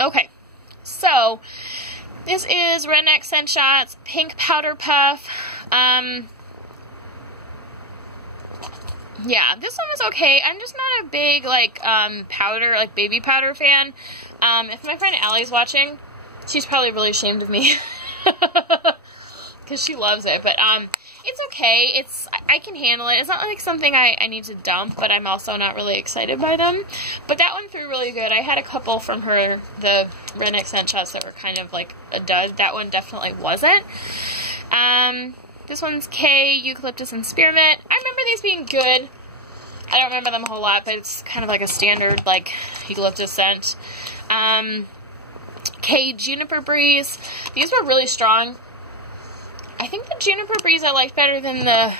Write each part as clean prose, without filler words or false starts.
Okay, so this is Redneck Scent Shots Pink Powder Puff. Yeah, this one was okay. I'm just not a big, like, powder, like, baby powder fan. If my friend Allie's watching, she's probably really ashamed of me. Because she loves it, but, it's okay. I can handle it. It's not, like, something I need to dump, but I'm also not really excited by them. But that one threw really good. I had a couple from her, the Redneck Scent Shots that were kind of, like, a dud. That one definitely wasn't. This one's K, Eucalyptus and Spearmint. I remember these being good. I don't remember them a whole lot, but it's kind of like a standard, like, eucalyptus scent. K, Juniper Breeze. These were really strong. I think the Juniper Breeze I liked better than the...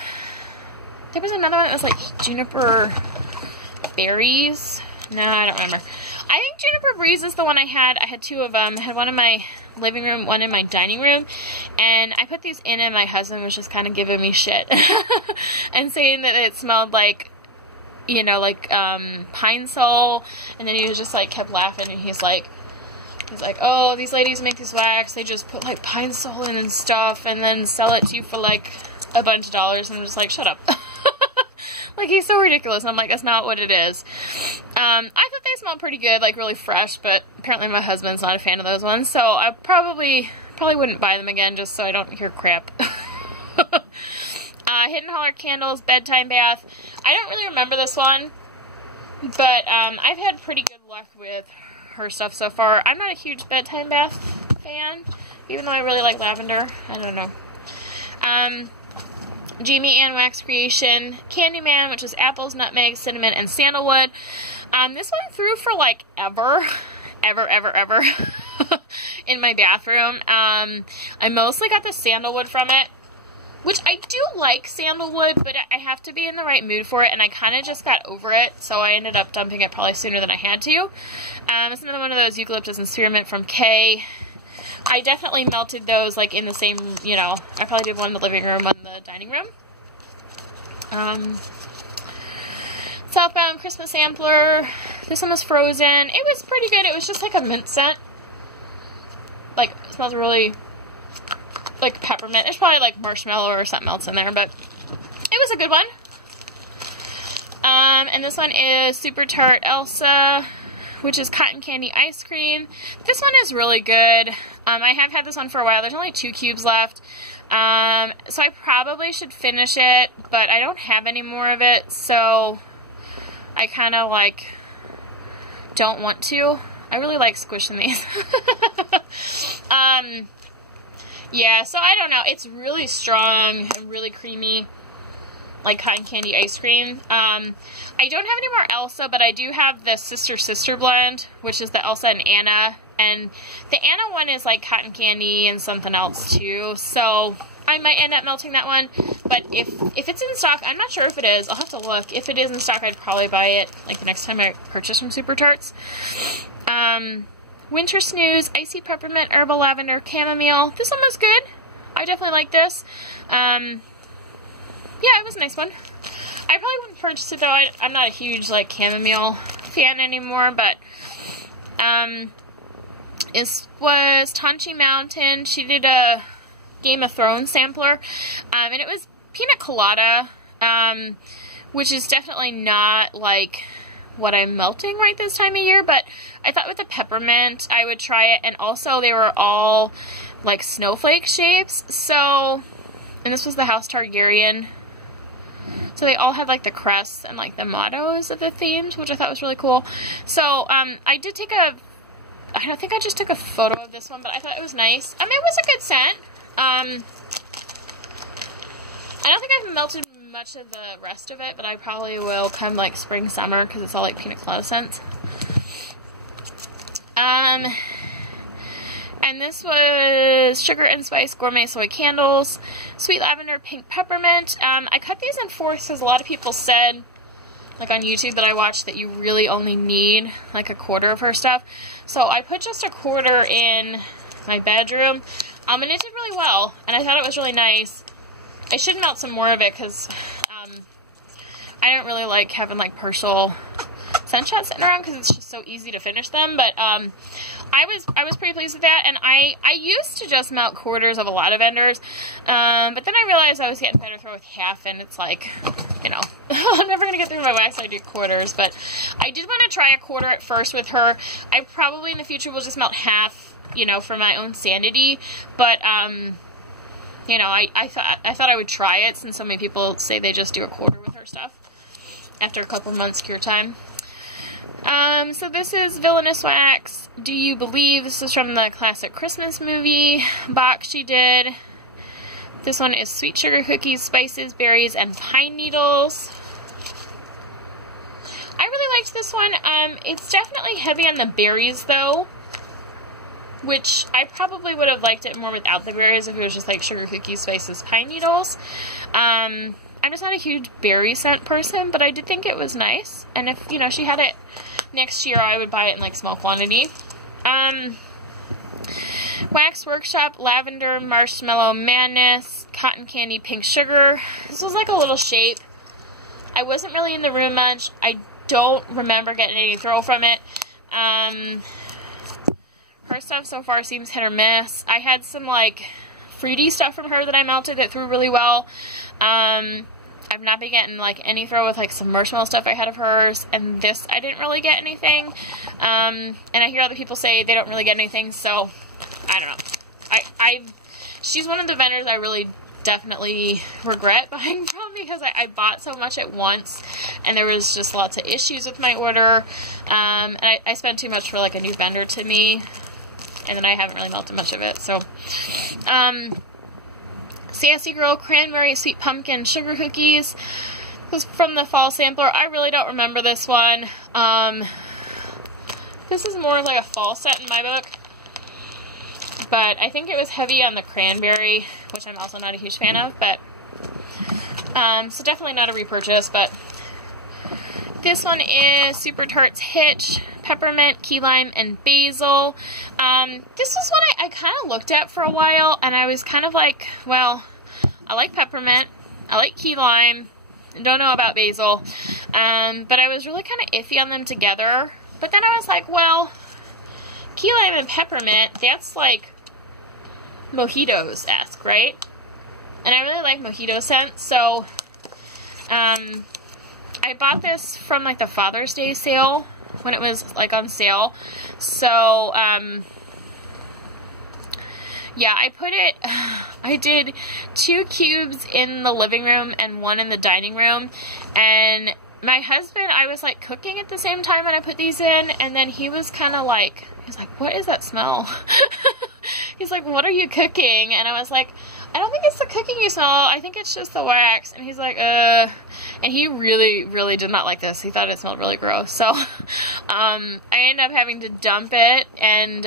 There was another one that was like Juniper Berries. No, I don't remember. I think Juniper Breeze is the one I had. I had two of them. I had one in my living room, one in my dining room, and I put these in and my husband was just kind of giving me shit and saying that it smelled like, you know, like Pine Sol, and then he was just like kept laughing, and he's like, oh, these ladies make this wax, they just put like Pine Sol in and stuff and then sell it to you for like a bunch of dollars, and I'm just like, shut up. Like, he's so ridiculous, and I'm like, that's not what it is. I thought they smelled pretty good, like really fresh, but apparently my husband's not a fan of those ones, so I probably wouldn't buy them again just so I don't hear crap. Hidden Holler Candles, Bedtime Bath. I don't really remember this one, but I've had pretty good luck with her stuff so far. I'm not a huge Bedtime Bath fan, even though I really like lavender. I don't know. Jamie Ann Wax Creation, Candyman, which is apples, nutmeg, cinnamon, and sandalwood. This one threw for like ever in my bathroom. I mostly got the sandalwood from it, which I do like sandalwood, but I have to be in the right mood for it, and I kind of just got over it, so I ended up dumping it probably sooner than I had to. It's another one of those Eucalyptus and Spearmint from K. I definitely melted those, like, in the same, you know, I probably did one in the living room, one in the dining room. Southbound Christmas Sampler. This one was frozen. It was pretty good. It was just like a mint scent. Like, it smells really like peppermint. There's probably like marshmallow or something else in there, but it was a good one. And this one is Super Tart Elsa, which is cotton candy ice cream. This one is really good. I have had this one for a while. There's only 2 cubes left. So I probably should finish it, but I don't have any more of it, so I kind of like don't want to. I really like squishing these. Yeah, so I don't know. It's really strong and really creamy, like cotton candy ice cream. I don't have any more Elsa, but I do have the Sister blend, which is the Elsa and Anna. And the Anna one is like cotton candy and something else too. So I might end up melting that one. But if it's in stock, I'm not sure if it is. I'll have to look. If it is in stock, I'd probably buy it like the next time I purchase from Super Tarts. Winter Snooze, Icy Peppermint, Herbal Lavender, Chamomile. This one was good. I definitely like this. Yeah, it was a nice one. I probably wouldn't purchase it though. I'm not a huge like chamomile fan anymore, but this was Tanchi Mountain. She did a Game of Thrones sampler, and it was pina colada, which is definitely not like what I'm melting right this time of year, but I thought with the peppermint I would try it, and also they were all like snowflake shapes, so, and this was the House Targaryen, so they all had like the crests and like the mottos of the themes, which I thought was really cool. So I did take I think I just took a photo of this one, but I thought it was nice. I mean, it was a good scent. I don't think I've melted much of the rest of it, but I probably will come like spring, summer, because it's all like pina colada scents. And this was Sugar and Spice Gourmet Soy Candles, Sweet Lavender, Pink Peppermint. I cut these in fourths because a lot of people said, like on YouTube that I watched, that you really only need like a quarter of her stuff. So I put just a quarter in my bedroom, and it did really well, and I thought it was really nice. I should melt some more of it because I don't really like having like partial scents. Sunshot sitting around because it's just so easy to finish them. But I was pretty pleased with that, and I used to just melt quarters of a lot of vendors, but then I realized I was getting better throw with half, and it's like, you know, I'm never gonna get through my wax. I do quarters, but I did want to try a quarter at first with her. I probably in the future will just melt half, you know, for my own sanity, but you know, I thought I would try it since so many people say they just do a quarter with her stuff after a couple months cure time. So this is Villainous Wax. Do You Believe? This is from the classic Christmas movie box she did. This one is sweet sugar cookies, spices, berries, and pine needles. I really liked this one. It's definitely heavy on the berries though, which I probably would have liked it more without the berries if it was just like sugar cookies, spices, pine needles. I'm just not a huge berry scent person, but I did think it was nice. And if, you know, she had it next year, I would buy it in like small quantity. Wax Workshop, Lavender, Marshmallow Madness, Cotton Candy, Pink Sugar. This was like a little shape. I wasn't really in the room much. I don't remember getting any throw from it. Her stuff so far seems hit or miss. I had some like fruity stuff from her that I melted that threw really well. I've not been getting like any throw with like some marshmallow stuff I had of hers, and this I didn't really get anything. And I hear other people say they don't really get anything, so I don't know. She's one of the vendors I really definitely regret buying from because I bought so much at once and there was just lots of issues with my order. And I spent too much for like a new vendor to me, and then I haven't really melted much of it. So, Sassy Girl Cranberry Sweet Pumpkin Sugar Cookies. This was from the fall sampler. I really don't remember this one. This is more like a fall set in my book, but I think it was heavy on the cranberry, which I'm also not a huge fan of, but so definitely not a repurchase. But this one is Super Tarts Hitch, Peppermint, Key Lime, and Basil. This was one I kind of looked at for a while, and I was kind of like, well, I like peppermint, I like key lime, I don't know about basil, but I was really kind of iffy on them together. But then I was like, well, key lime and peppermint, that's like mojitos-esque, right? And I really like mojito scent, so I bought this from like the Father's Day sale when it was like on sale. So yeah, I did 2 cubes in the living room and 1 in the dining room, and my husband, I was like cooking at the same time when I put these in, and then he was kind of like, he's like, what is that smell? He's like, what are you cooking? And I was like, I don't think it's the cooking you smell, I think it's just the wax. And he's like, and he really, really did not like this. He thought it smelled really gross. So, I ended up having to dump it, and,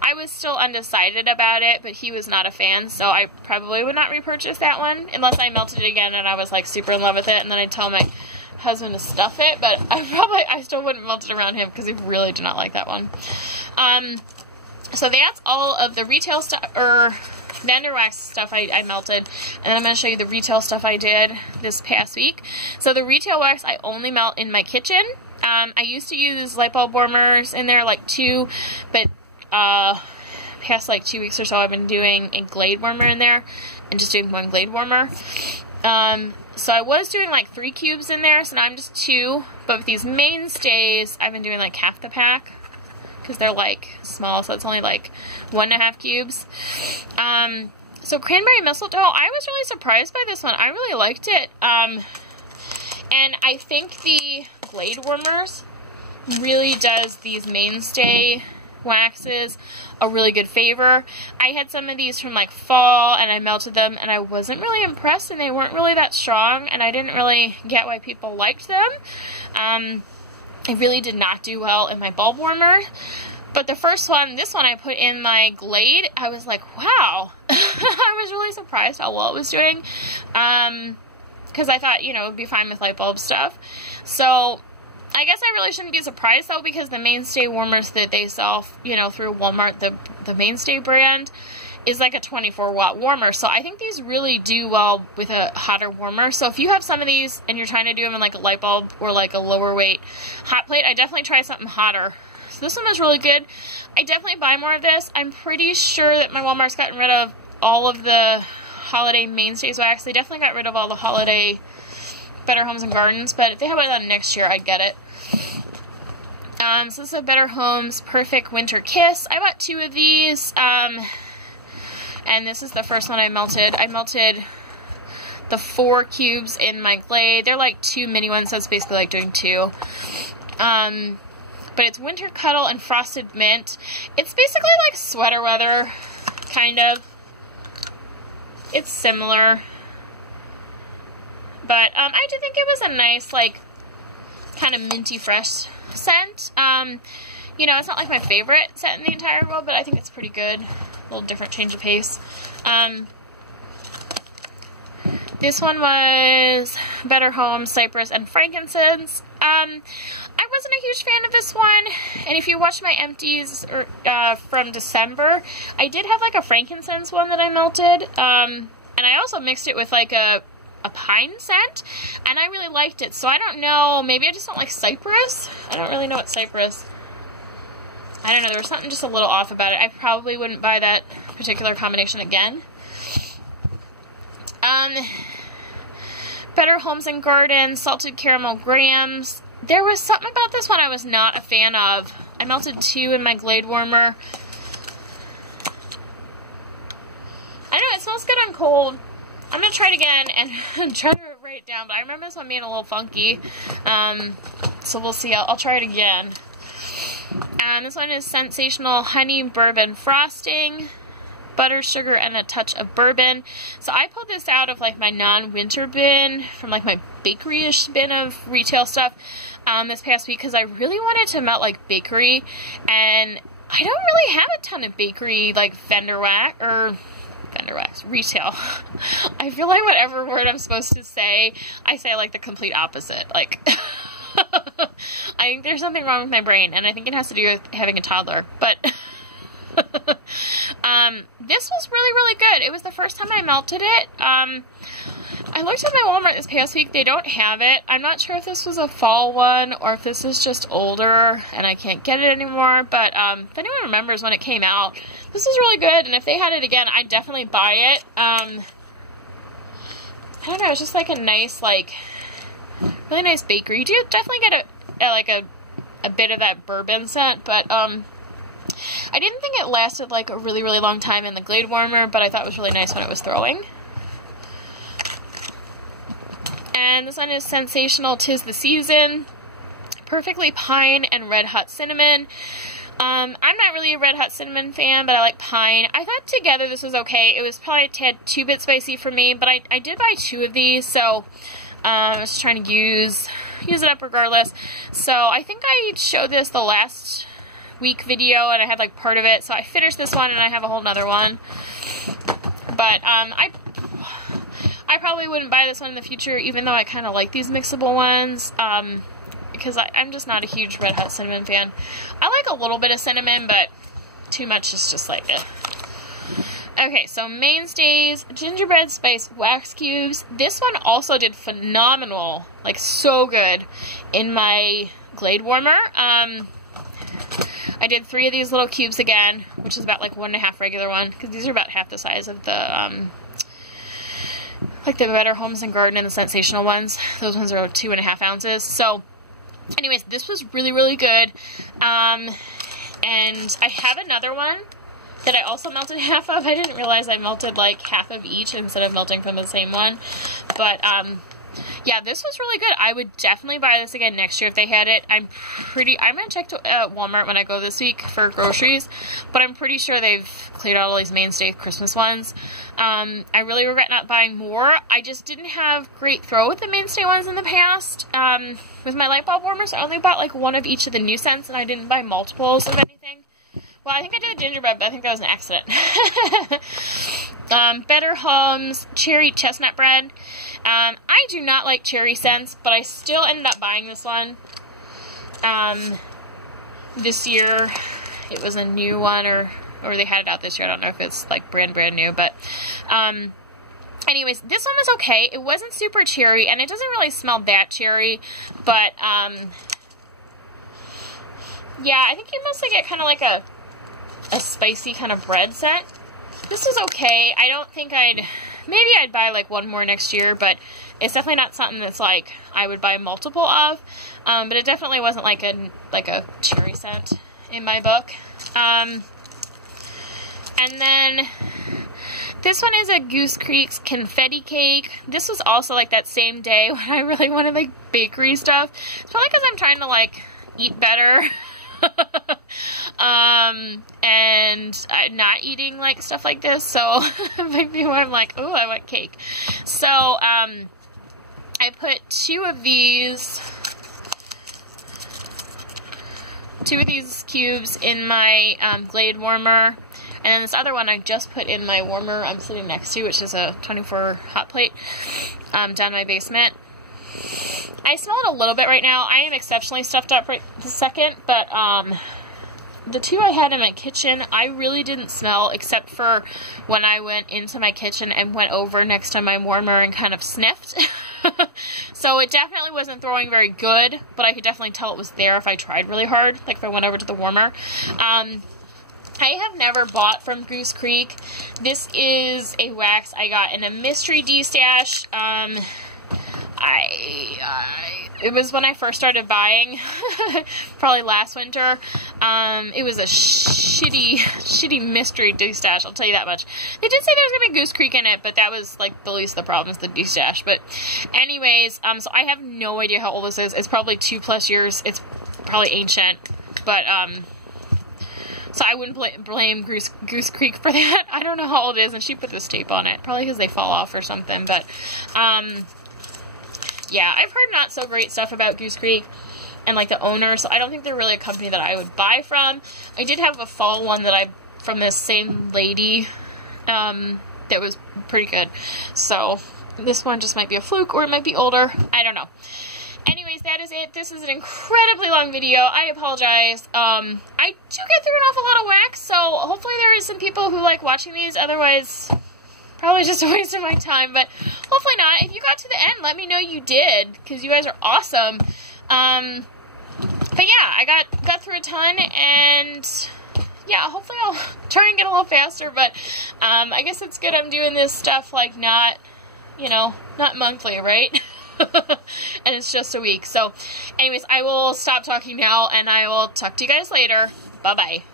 I was still undecided about it, but he was not a fan, so I probably would not repurchase that one, unless I melted it again and I was like super in love with it, and then I'd tell my husband to stuff it, but I still wouldn't melt it around him, because he really did not like that one. So that's all of the retail stuff, or vendor wax stuff I melted, and I'm going to show you the retail stuff I did this past week. So the retail wax I only melt in my kitchen. I used to use light bulb warmers in there, like 2, but past like 2 weeks or so I've been doing a Glade warmer in there, and just doing 1 Glade warmer. So I was doing like 3 cubes in there, so now I'm just 2, but with these mainstays I've been doing like half the pack, because they're like small, so it's only like 1.5 cubes. So Cranberry Mistletoe, I was really surprised by this one. I really liked it. And I think the Glade warmers really does these mainstay waxes a really good favor. I had some of these from like fall, and I melted them, and I wasn't really impressed, and they weren't really that strong, and I didn't really get why people liked them. It really did not do well in my bulb warmer. But the first one, this one I put in my Glade, I was like, wow. I was really surprised how well it was doing. Because I thought, you know, it would be fine with light bulb stuff. So I guess I really shouldn't be surprised, though, because the mainstay warmers that they sell, you know, through Walmart, the mainstay brand, is like a 24-watt warmer. So I think these really do well with a hotter warmer. So if you have some of these and you're trying to do them in like a light bulb or like a lower weight hot plate, I definitely try something hotter. So this one was really good. I definitely buy more of this. I'm pretty sure that my Walmart's gotten rid of all of the holiday mainstays wax. They definitely got rid of all the holiday Better Homes and Gardens, but if they have it on next year, I'd get it. So this is a Better Homes Perfect Winter Kiss. I bought 2 of these, and this is the first one I melted. I melted the 4 cubes in my Glade. They're like 2 mini ones, so it's basically like doing 2. But it's Winter Cuddle and Frosted Mint. It's basically like sweater weather, kind of. It's similar. But I do think it was a nice, like, kind of minty fresh scent. You know, it's not like my favorite scent in the entire world, but I think it's pretty good. A little different change of pace. This one was Better Homes, Cypress, and Frankincense. I wasn't a huge fan of this one, and if you watch my empties from December, I did have like a frankincense one that I melted, and I also mixed it with like a pine scent, and I really liked it. So I don't know, maybe I just don't like cypress. I don't really know what cypress. I don't know, there was something just a little off about it. I probably wouldn't buy that particular combination again. Better Homes and Gardens, Salted Caramel Grams. There was something about this one I was not a fan of. I melted 2 in my Glade warmer. I don't know, it smells good on cold. I'm going to try it again and try to write it down, but I remember this one being a little funky. So we'll see. I'll try it again. And this one is Sensational Honey Bourbon Frosting, butter, sugar, and a touch of bourbon. So I pulled this out of like my non-winter bin, from like my bakery-ish bin of retail stuff this past week, because I really wanted to melt like bakery, and I don't really have a ton of bakery like vendor wax retail. I feel like whatever word I'm supposed to say, I say like the complete opposite. Like I think there's something wrong with my brain, and I think it has to do with having a toddler. But this was really, really good. It was the first time I melted it. I looked at my Walmart this past week. They don't have it. I'm not sure if this was a fall one or if this is just older and I can't get it anymore. But if anyone remembers when it came out, this was really good. And if they had it again, I'd definitely buy it. I don't know. It's just like a nice, like, really nice bakery. You do definitely get a bit of that bourbon scent, but I didn't think it lasted like a really, really long time in the Glade warmer, but I thought it was really nice when it was throwing. And this one is Sensational 'Tis the Season, Perfectly Pine and Red Hot Cinnamon. I'm not really a Red Hot Cinnamon fan, but I like Pine. I thought together this was okay. It was probably a tad too bit spicy for me, but I did buy 2 of these, so I was trying to use it up regardless. So I think I showed this the last week video, and I had like part of it, so I finished this one and I have a whole nother one. But I probably wouldn't buy this one in the future, even though I kind of like these mixable ones, because I'm just not a huge Red Hot Cinnamon fan. I like a little bit of cinnamon, but too much is just like it. Okay, so Mainstays, Gingerbread Spice Wax Cubes. This one also did phenomenal, like so good, in my Glade warmer. I did 3 of these little cubes again, which is about like 1.5 regular one, because these are about half the size of the, like the Better Homes and Garden and the Sensational ones. Those ones are 2.5 ounces. So, anyways, this was really, really good. And I have another one that I also melted half of. I didn't realize I melted like half of each instead of melting from the same one. But, yeah, this was really good. I would definitely buy this again next year if they had it. I'm going to check Walmart when I go this week for groceries, but I'm pretty sure they've cleared out all these Mainstay Christmas ones. I really regret not buying more. I just didn't have great throw with the Mainstay ones in the past. With my light bulb warmers, I only bought like 1 of each of the new scents, and I didn't buy multiples of anything. Well, I think I did a gingerbread, but I think that was an accident. Better Homes Cherry Chestnut Bread. I do not like cherry scents, but I still ended up buying this one. This year, it was a new one, or or they had it out this year. I don't know if it's like brand new, but anyways, this one was okay. It wasn't super cherry, and it doesn't really smell that cherry, but yeah, I think you mostly get kind of like a spicy kind of bread scent. This is okay. I don't think maybe I'd buy like one more next year, but it's definitely not something that's like I would buy multiple of. But it definitely wasn't like a cherry scent in my book. And then this one is a Goose Creek's confetti cake. This was also like that same day when I really wanted like bakery stuff. It's probably because I'm trying to like eat better. And I'm not eating like stuff like this, so maybe I'm like, oh, I want cake. So I put two of these cubes in my Glade warmer, and then this other one I just put in my warmer I'm sitting next to, which is a 24 hot plate down in my basement. I smell it a little bit right now. I am exceptionally stuffed up right this second, but the two I had in my kitchen, I really didn't smell, except for when I went into my kitchen and went over next to my warmer and kind of sniffed. So it definitely wasn't throwing very good, but I could definitely tell it was there if I tried really hard, like if I went over to the warmer. I have never bought from Goose Creek. This is a wax I got in a mystery D-stash. It was when I first started buying, probably last winter. It was a shitty mystery D-stash, I'll tell you that much. They did say there was going to be Goose Creek in it, but that was like the least of the problems, the D-stash. But anyways, so I have no idea how old this is. It's probably 2+ years. It's probably ancient, but so I wouldn't blame Goose Creek for that. I don't know how old it is, and she put this tape on it, probably because they fall off or something, but yeah, I've heard not so great stuff about Goose Creek and like the owner, so I don't think they're really a company that I would buy from. I did have a fall one that from this same lady that was pretty good. So this one just might be a fluke, or it might be older. I don't know. Anyways, that is it. This is an incredibly long video. I apologize. I do get through an awful lot of wax, so hopefully there is some people who like watching these. Otherwise, probably just a waste of my time, but hopefully not. If you got to the end, let me know you did, because you guys are awesome. But yeah, I got through a ton, and yeah, hopefully I'll try and get a little faster, but I guess it's good I'm doing this stuff like not monthly, right? And it's just a week. So anyways, I will stop talking now, and I will talk to you guys later. Bye-bye.